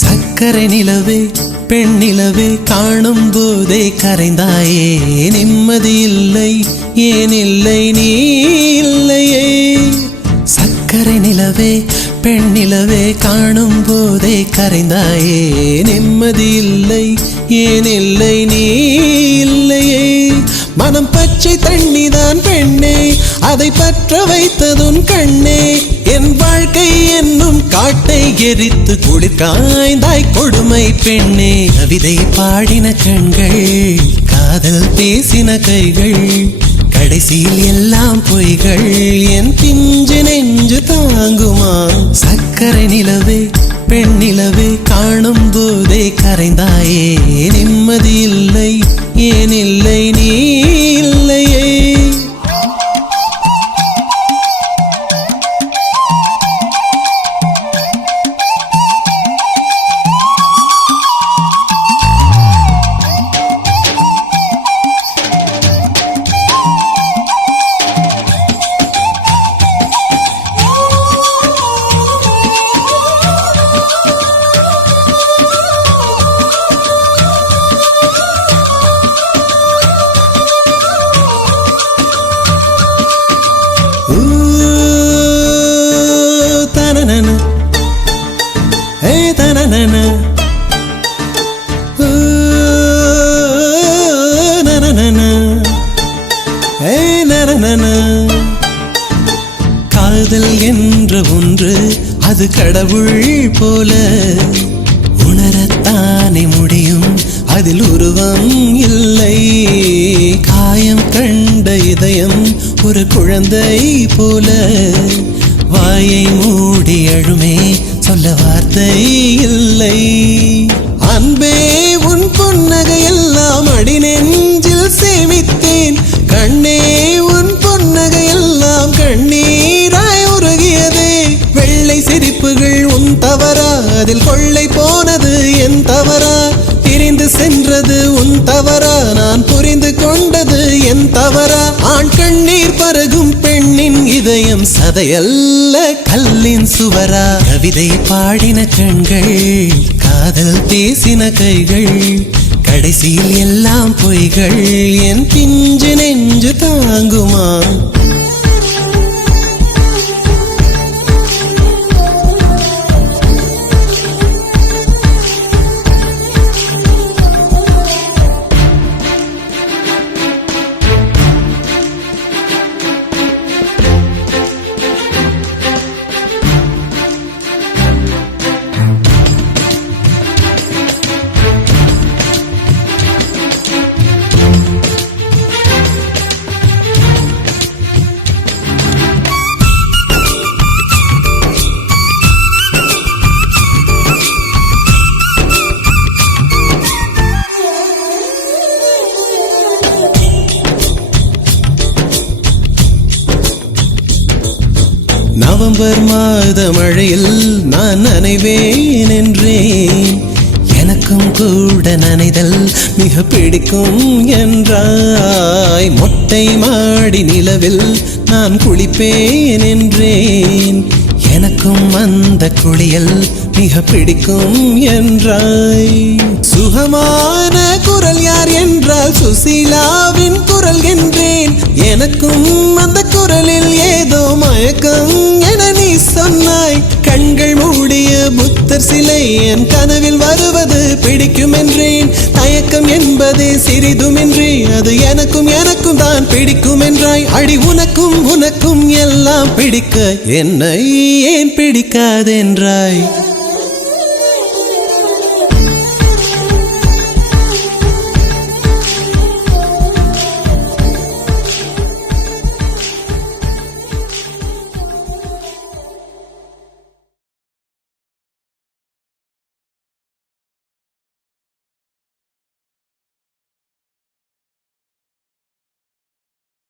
சக்கரை நிலவே பெண் நிலவே காணும் போதே கரைந்தாயே நிம்மதி இல்லை ஏன் இல்லை நீ இல்லையே சக்கரை நிலவே பெண் நிலவே காணும் போதே கரைந்தாயே நிம்மதி இல்லை ஏன் இல்லை நீ இல்லையே மனம் பச்சை தண்ணிதான் பெண்ணே அதை பற்ற வைத்ததுன் கண்ணே என் வாழ்க்கை என்னும் காட்டை எரித்து குளிர்காய்ந்தாய் கொடுமை பெண்ணே கவிதை பாடின கண்கள் காதல் பேசின கைகள் கடைசியில் எல்லாம் பொய்கள் என் பிஞ்சு நெஞ்சு தாங்குமா சக்கரை நிலவே பெண் நிலவே காணும் போதே கரைந்தாயே நிம்மதி இல்லை ஏன் இல்லை நீ இல்லையே காதல் என்ற ஒன்று அது கடவுள் போல உணரத்தானே முடியும் அதில் உருவம் இல்லை காயம் கண்ட இதயம் ஒரு குழந்தை போல வாயை மூடி அழுமே சொல்ல வார்த்தை இல்லை அன்பே உன் புன்னகை எல்லாம் அடி நெஞ்சில் சேமித்தேன் கண்ணே உன் புன்னகை எல்லாம் கண்ணீராய் உருகியதே வெள்ளை சிரிப்புகள் உன் தவறா அதில் கொள்ளை போனது என் தவறா பிரிந்து சென்றது உன் தவறா நான் புரிந்து கொண்டது என் தவறா ஆண் கண்ணீர் பருகும் பெண்ணின் இதயம் சதையல்ல கல்லின் சுவரா கவிதை பாடின கண்கள் காதல் பேசின கைகள் கடைசியில் எல்லாம் பொய்கள் என் பிஞ்சு நெஞ்சு தாங்குமா நவம்பர் மாத மழையில் நான் நனைவேன் என்றேன் எனக்கும் கூட நனைதல் மிக பிடிக்கும் என்றாய் மொட்டை மாடி நிலவில் நான் குளிப்பேன் என்றேன் எனக்கும் அந்த குளியல் மிக பிடிக்கும் என்றாய் சுகமான குரல் யார் என்றால் சுசீலாவின் குரல் என்றேன் எனக்கும் அந்த குரலில் ஏதோ மயக்கம் என நீ சொன்னாய் கண்கள் மூடிய புத்தர் சிலை என் கனவில் வருவது பிடிக்கும் என்றேன் தயக்கம் என்பதே சிறிதுமின்றி அது எனக்கும் தான் பிடிக்கும் என்றாய் அடி உனக்கும் எல்லாம் பிடிக்க என்னை ஏன் பிடிக்காதென்றாய்